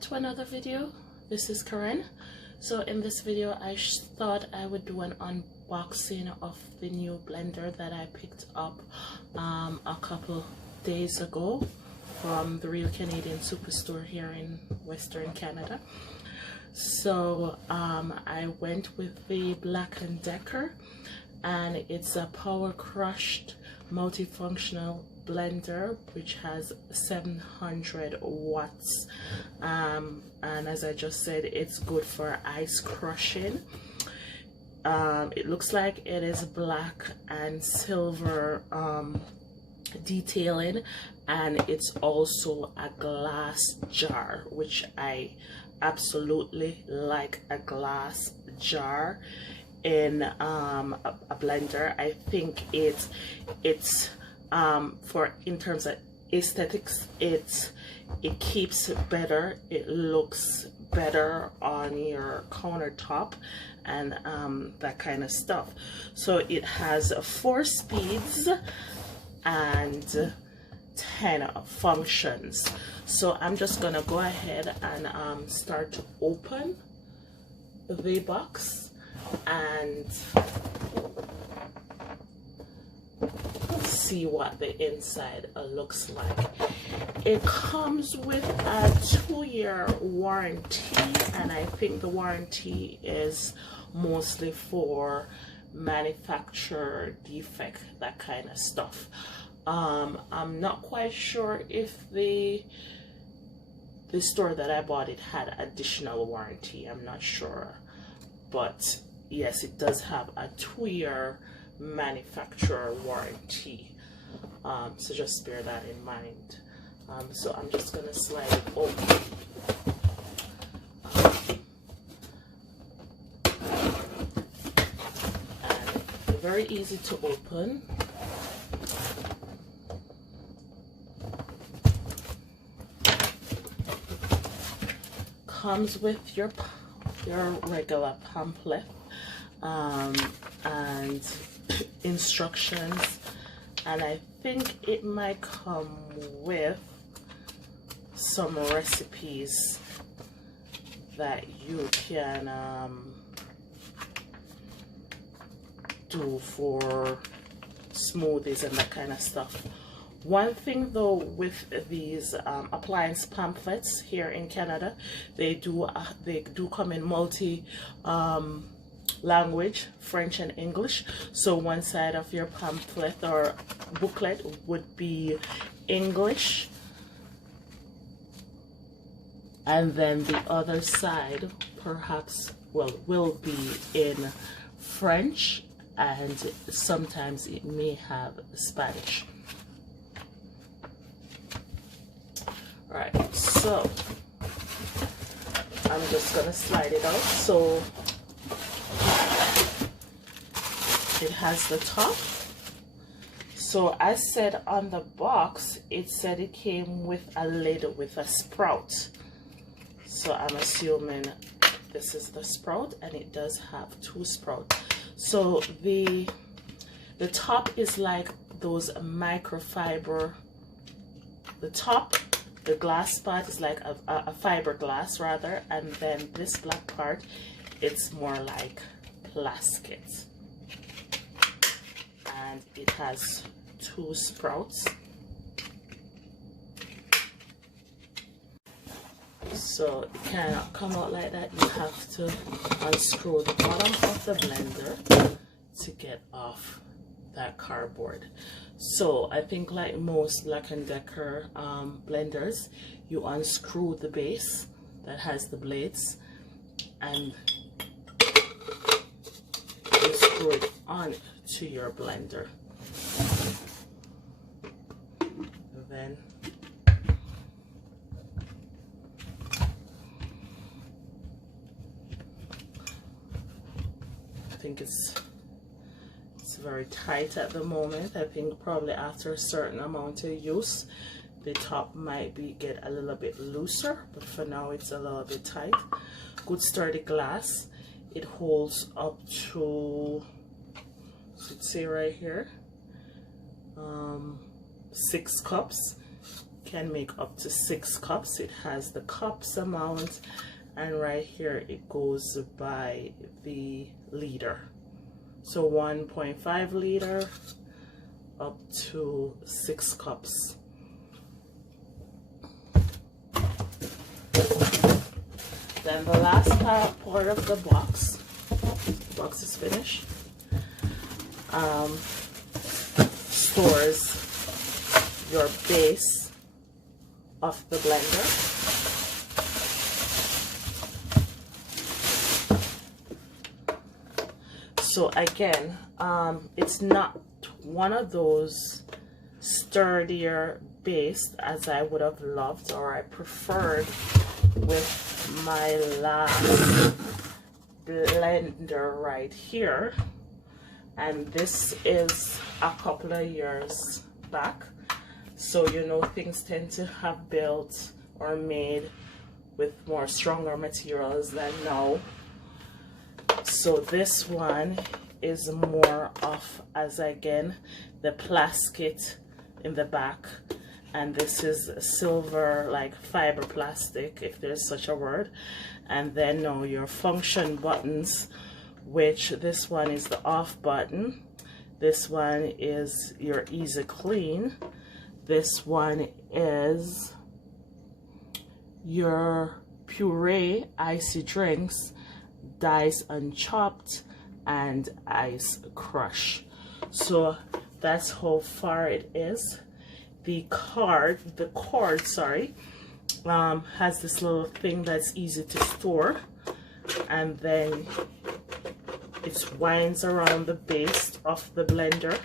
back to another video. This is Karen. So in this video I thought I would do an unboxing of the new blender that I picked up a couple days ago from the Real Canadian Superstore here in Western Canada. So I went with the Black & Decker, and it's a power crushed multifunctional blender which has 700 watts, and as I just said, it's good for ice crushing. It looks like it is black and silver detailing, and it's also a glass jar, which I absolutely like. A glass jar in a blender. I think it's for in terms of aesthetics, it keeps better, it looks better on your countertop and that kind of stuff. So it has 4 speeds and 10 functions. So I'm just gonna go ahead and start to open the box and see what the inside looks like. It comes with a 2-year warranty, and I think the warranty is mostly for manufacturer defect, that kind of stuff. I'm not quite sure if the store that I bought it had additional warranty. I'm not sure, but yes, it does have a 2-year manufacturer warranty. So just bear that in mind. So I'm just gonna slide it open. And very easy to open. Comes with your regular pamphlet and instructions, and I think it might come with some recipes that you can do for smoothies and that kind of stuff. One thing though with these appliance pamphlets here in Canada, they do come in multi language, French and English. So one side of your pamphlet or booklet would be English, and then the other side perhaps will be in French, and sometimes it may have Spanish. Right, so I'm just gonna slide it out. So it has the top. So I said on the box, it said it came with a lid with a sprout. So I'm assuming this is the sprout, and it does have 2 sprouts. So the top is like those microfiber. The glass part is like a fiberglass rather, and then this black part, it's more like plastic. And it has 2 sprouts. So it cannot come out like that. You have to unscrew the bottom of the blender to get off that cardboard. So I think like most Black & Decker blenders, you unscrew the base that has the blades and you screw it on to your blender. And then I think it's very tight at the moment. I think probably after a certain amount of use the top might get a little bit looser, but for now it's a little bit tight. Good sturdy glass. It holds up to, should say right here, 6 cups. can make up to 6 cups. It has the cups amount, and right here it goes by the liter. So 1.5 liter up to 6 cups. Then the last part of the box is finished, stores your base of the blender. So again, it's not one of those sturdier base as I would have loved or I preferred with my last blender right here, and this is a couple of years back, so you know things tend to have built or made with more stronger materials than now. So this one is more of, as again, the plastic in the back, and this is silver, like fiber plastic, if there's such a word. And then now your function buttons, which this one is the off button, this one is your easy clean, this one is your puree, icy drinks, dice and chopped, and ice crush. So that's how far it is. The cord has this little thing that's easy to store, and then it winds around the base of the blender,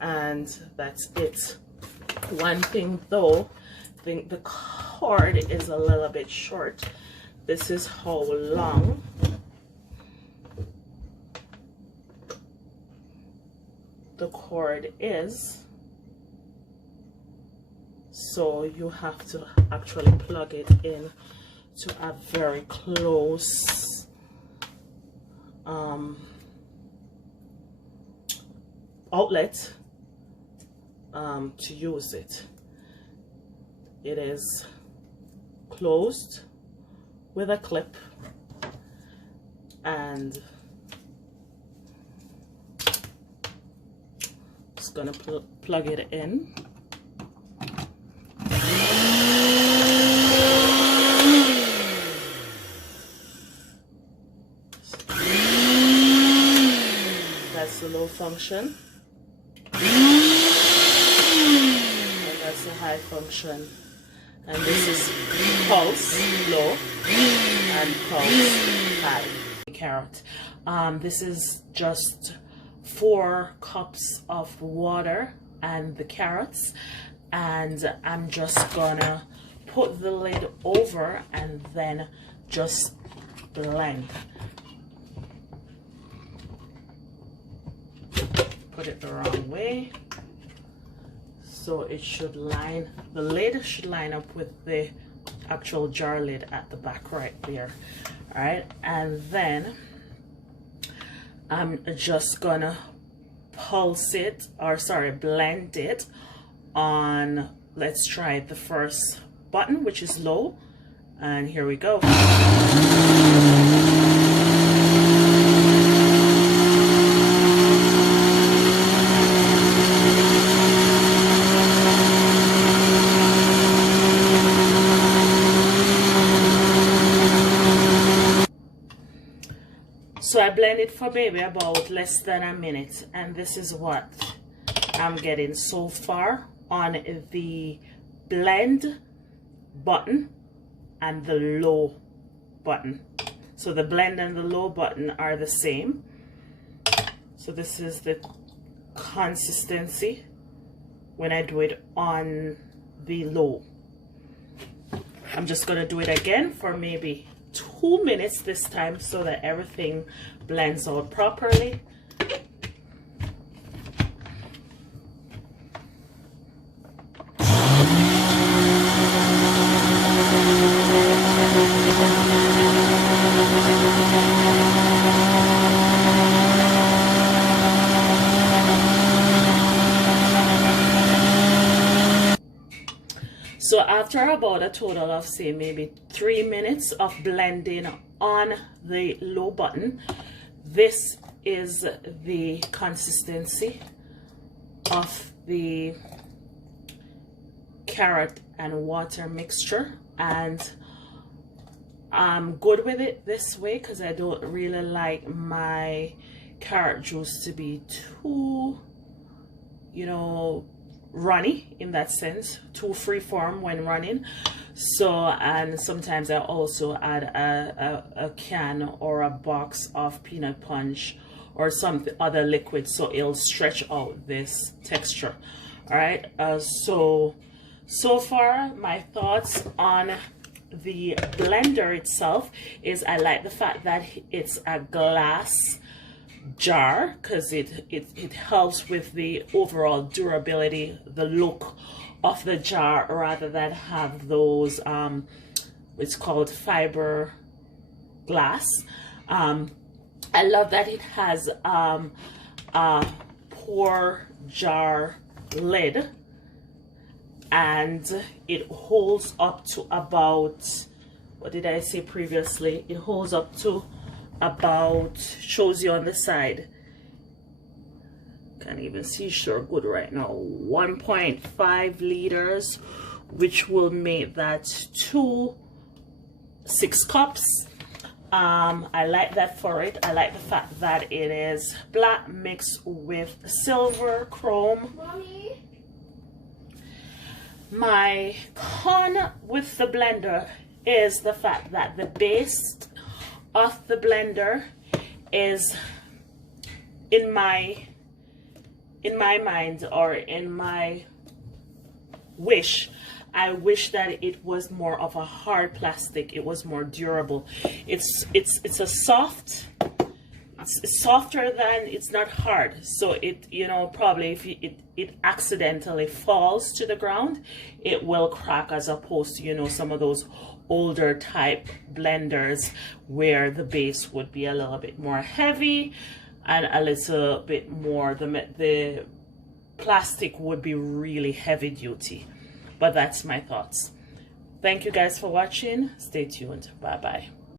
and that's it. One thing though, I think the cord is a little bit short. This is how long the cord is, so you have to actually plug it in to a very close outlet to use it. It is closed with a clip, and just gonna plug it in. That's the low function, and that's the high function. And this is pulse low and pulse high. Carrot. This is just 4 cups of water and the carrots, and I'm just gonna put the lid over and then just blend. Put it the wrong way. So it should line, the lid should line up with the actual jar lid at the back right there. All right, and then I'm just gonna pulse it, or sorry, blend it on, let's try the first button, which is low, and here we go. So I blend it for maybe about less than a minute, and this is what I'm getting so far on the blend button and the low button. So the blend and the low button are the same. So this is the consistency when I do it on the low. I'm just gonna do it again for maybe 2 minutes this time so that everything blends out properly. after about a total of, say, maybe 3 minutes of blending on the low button, this is the consistency of the carrot and water mixture, and I'm good with it this way because I don't really like my carrot juice to be too, you know, runny in that sense, too free form when running. So, and sometimes I also add a can or a box of peanut punch or some other liquid, so it'll stretch out this texture. All right, so far my thoughts on the blender itself is I like the fact that it's a glass jar because it helps with the overall durability, the look of the jar, rather than have those it's called fiber glass. I love that it has a pour jar lid, and it holds up to about, what did I say previously, it holds up to about, shows you on the side, can't even see sure good right now, 1.5 liters, which will make that 6 cups. I like that for it. I like the fact that it is black mixed with silver chrome. Mommy? My con with the blender is the fact that the base of the blender is, in my mind, or in my wish, I wish that it was more of a hard plastic. It was more durable. It's a soft. It's softer than, it's not hard. So it, you know, probably if it accidentally falls to the ground, it will crack, as opposed to, you know, some of those older type blenders where the base would be a little bit more heavy and a little bit more, the plastic would be really heavy duty. But that's my thoughts. Thank you guys for watching. Stay tuned. Bye bye.